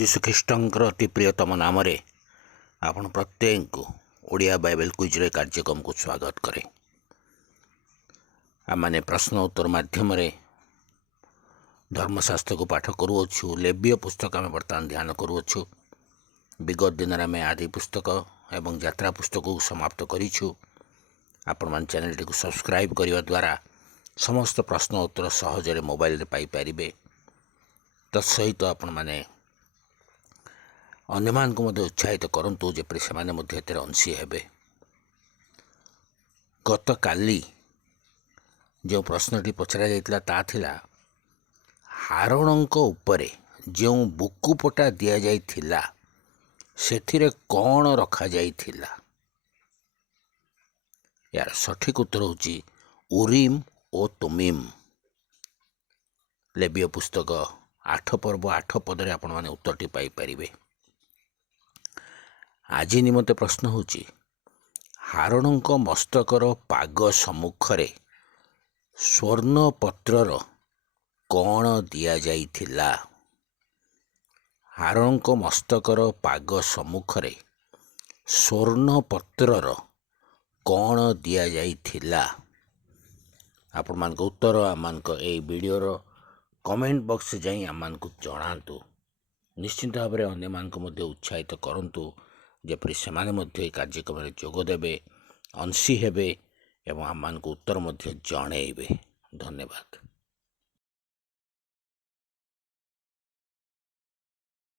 प्रभु जीशुख्रीष्टर अति प्रियतम नाम आपण प्रत्येक को ओडिया बाइबल क्विज कार्यक्रम को स्वागत करें। आमने प्रश्न उत्तर माध्यम धर्मशास्त्र को पाठ करुच्छू। लेबीय पुस्तक आम बर्तमान ध्यान करुच्छू। विगत दिन में आम आदि पुस्तक एवं यात्रा पुस्तक को समाप्त करूँ। आपण मान चैनल टी को सब्सक्राइब करने द्वारा समस्त प्रश्न उत्तर सहजरे मोबाइल पाइपर। तत्सहित आपण मैंने अन्य मान को उत्साहित करंतु जेपरि से अंशी हेबे। गत काली जो प्रश्नटी पचरा जाइतिला ता थिला हारणक उपरे जो बुकुपटा दिया जाइथिला सेथिरे कौन रखा जाइथिला। यार सठिक उत्तर होची उरीम ओ तुमीम। लेबीय पुस्तक 8 पर्व 8 पदरे आपण माने उत्तरटी पाई परिबे। आज निमंते प्रश्न होची हारणक मस्तकर पाग सम्मुखरे स्वर्ण पत्रर कौन दिया जाइथिला। हारणक मस्तकर पाग सम्मुखरे स्वर्ण पत्रर कौन दिया जाइथिला। आपण मान को उत्तर आमान को ए वीडियोर कमेंट बॉक्स जाई आमान को जणांतु। निश्चित भाव में अन्य मान को मध्य उत्साहित करंतु जेपरि सेमाने मध्य कार्यक्रम में जोग देबे, अंशी हेबे एवं आमान को उत्तर मध्य जणेबे। धन्यवाद।